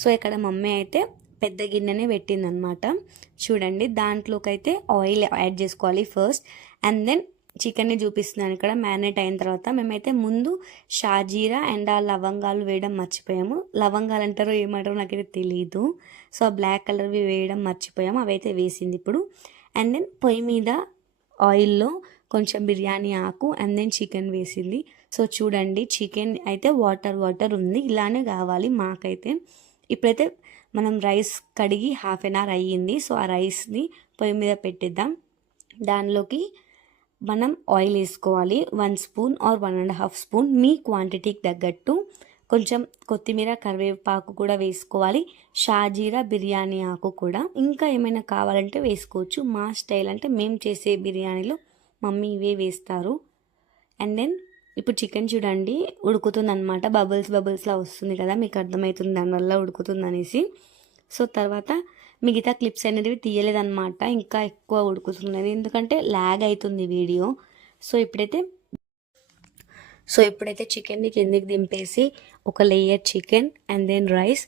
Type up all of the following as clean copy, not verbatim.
So ఇక్కడ mummy అయితే పెద్ద గిన్నెనే పెట్టిందనమాట. చూడండి, దాంట్లోకి అయితే ఆయిల్ యాడ్ చేసుకోవాలి ఫస్ట్. అండ్ దెన్ చికెన్ని చూపిస్తున్నాను ఇక్కడ. మ్యారినేట్ అయిన తర్వాత మేమైతే ముందు షాజీరా అండ్ ఆ లవంగాలు వేయడం మర్చిపోయాము. లవంగాలు అంటారో ఏమంటారో నాకైతే తెలియదు. సో ఆ బ్లాక్ కలర్వి వేయడం మర్చిపోయాము, అవైతే వేసింది ఇప్పుడు. అండ్ దెన్ పొయ్యి మీద ఆయిల్లో కొంచెం బిర్యానీ ఆకు అండ్ దెన్ చికెన్ వేసింది. సో చూడండి, చికెన్ అయితే వాటర్ వాటర్ ఉంది, ఇలానే కావాలి మాకైతే. ఇప్పుడైతే మనం రైస్ కడిగి హాఫ్ అన్ అవర్ అయ్యింది. సో ఆ రైస్ని పొయ్యి మీద పెట్టిద్దాం. దానిలోకి మనం ఆయిల్ వేసుకోవాలి, 1 స్పూన్ ఆర్ 1.5 స్పూన్ మీ క్వాంటిటీకి తగ్గట్టు. కొంచెం కొత్తిమీర కరివేపాకు కూడా వేసుకోవాలి, షాజీరా బిర్యానీ ఆకు కూడా. ఇంకా ఏమైనా కావాలంటే వేసుకోవచ్చు. మా స్టైల్ అంటే మేము చేసే బిర్యానీలో మమ్మీ ఇవే వేస్తారు. అండ్ దెన్ ఇప్పుడు చికెన్ చూడండి ఉడుకుతుందనమాట. బబుల్స్లా వస్తుంది కదా, మీకు అర్థమవుతుంది దానివల్ల ఉడుకుతుంది అనేసి. సో తర్వాత మిగతా క్లిప్స్ అనేది తీయలేదన్నమాట, ఇంకా ఎక్కువ ఉడుకుతున్నది ఎందుకంటే ల్యాగ్ అవుతుంది వీడియో. సో ఇప్పుడైతే చికెన్ని కిందికి దింపేసి ఒక layer chicken and then rice,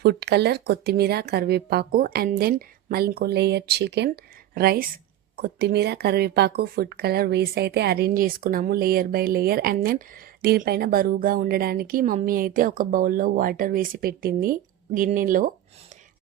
food colour, కొత్తిమీర, కరివేపాకు అండ్ దెన్ మళ్ళీ ఇంకో లేయర్ చికెన్, రైస్, కొత్తిమీర, కరివేపాకు, ఫుడ్ కలర్ వేసి అయితే అరేంజ్ చేసుకున్నాము layer by layer. And then దీనిపైన బరువుగా ఉండడానికి మమ్మీ అయితే ఒక బౌల్లో వాటర్ వేసి పెట్టింది గిన్నెలో.